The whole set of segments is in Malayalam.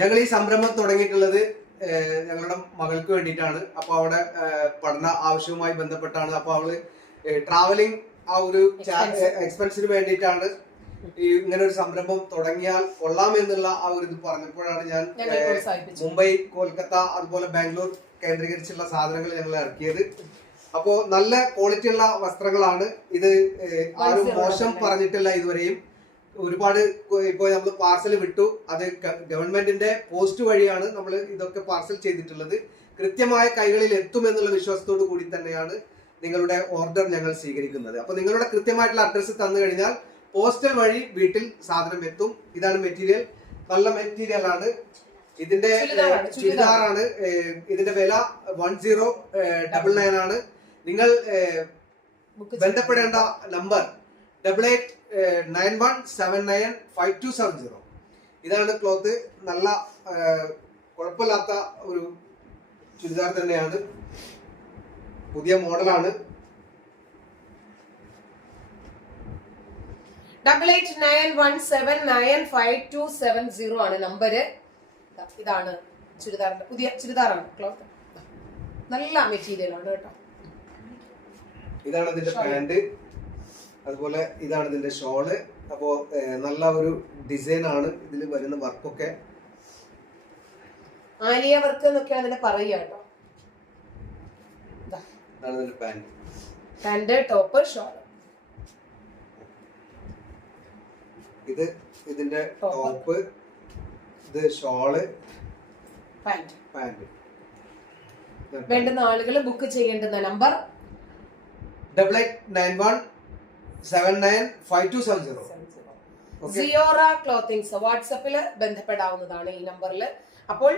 ഞങ്ങൾ ഈ സംരംഭം തുടങ്ങിയിട്ടുള്ളത് ഞങ്ങളുടെ മകൾക്ക് വേണ്ടിയിട്ടാണ്. അപ്പൊ അവിടെ പഠന ആവശ്യവുമായി ബന്ധപ്പെട്ടാണ്. അപ്പൊ അവൾ ട്രാവലിംഗ് ആ ഒരു എക്സ്പെൻസിന് വേണ്ടിയിട്ടാണ് ഈ ഇങ്ങനെ ഒരു സംരംഭം തുടങ്ങിയാൽ കൊള്ളാം എന്നുള്ള ആ ഒരു ഇത് പറഞ്ഞപ്പോഴാണ് ഞാൻ മുംബൈ കൊൽക്കത്ത അതുപോലെ ബാംഗ്ലൂർ കേന്ദ്രീകരിച്ചുള്ള സാധനങ്ങൾ ഞങ്ങൾ ഇറക്കിയത്. അപ്പോ നല്ല ക്വാളിറ്റി ഉള്ള വസ്ത്രങ്ങളാണ്. ഇത് ആരും മോശം പറഞ്ഞിട്ടില്ല ഇതുവരെയും. ഒരുപാട് ഇപ്പോൾ നമ്മൾ പാർസൽ വിട്ടു. അത് ഗവൺമെന്റിന്റെ പോസ്റ്റ് വഴിയാണ് നമ്മൾ ഇതൊക്കെ പാർസൽ ചെയ്തിട്ടുള്ളത്. കൃത്യമായ കൈകളിൽ എത്തുമെന്നുള്ള വിശ്വാസത്തോടു കൂടി തന്നെയാണ് നിങ്ങളുടെ ഓർഡർ ഞങ്ങൾ സ്വീകരിക്കുന്നത്. അപ്പൊ നിങ്ങളുടെ കൃത്യമായിട്ടുള്ള അഡ്രസ്സ് തന്നു കഴിഞ്ഞാൽ പോസ്റ്റൽ വഴി വീട്ടിൽ സാധനം എത്തും. ഇതാണ് മെറ്റീരിയൽ നല്ല മെറ്റീരിയൽ ആണ്. ഇതിന്റെ ചുരിദാറാണ്, ഇതിന്റെ വില വൺ സീറോ ഡബിൾ നയൻ ആണ്. നിങ്ങൾ ബന്ധപ്പെടേണ്ട number double eight nine one seven nine five two seven zero ഇതാണ് ക്ലോത്ത്. നല്ല കുഴപ്പമില്ലാത്ത ഒരു ചുരിദാർ തന്നെയാണ്. പുതിയ മോഡലാണ്. Double eight nine one seven nine five two seven zero ആണ് നമ്പര്. ഇതാണ് ചുരിദാറിന്റെ പുതിയ ചുരിദാറാണ് ക്ലോത്ത്. നല്ല മെറ്റീരിയലാണ് കേട്ടോ. ഇതാണ് ഇതിന്റെ Shawl. അതുപോലെ ഇതാണ് ഇതിന്റെ ഷോൾ. അപ്പോൾ നല്ല ഒരു ഡിസൈൻ ആണ് ഇതിൽ വരുന്ന വർക്കൊക്കെ. ആലിയ വർക്ക് എന്നൊക്കെയാണ് അതിനെ പറയുക കേട്ടോ. ഇതാണ് ഇതിന്റെ പാന്റ് പാന്റ് ടോപ്പ് ഷോൾ ഇത് ഇതിന്റെ ടോപ്പ്. ഇത് ഷോൾ പാന്റ് പാന്റ് വേണ്ടുന്ന ആളുകൾ ബുക്ക് ചെയ്യേണ്ടുന്ന number double eight nine one seven nine five two seven zero Siyora clothings വാട്സപ്പിൽ ബന്ധപ്പെടാവുന്നതാണ് ഈ നമ്പറിൽ അപ്പോൾ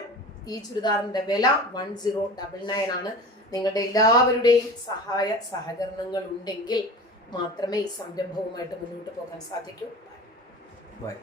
ഈ ചുരിദാറിന്റെ വില വൺ സീറോ ഡബിൾ നയൻ ആണ്. നിങ്ങളുടെ എല്ലാവരുടെയും സഹായ സഹകരണങ്ങൾ ഉണ്ടെങ്കിൽ മാത്രമേ ഈ സംരംഭവുമായിട്ട് മുന്നോട്ട് പോകാൻ സാധിക്കൂ. ബൈ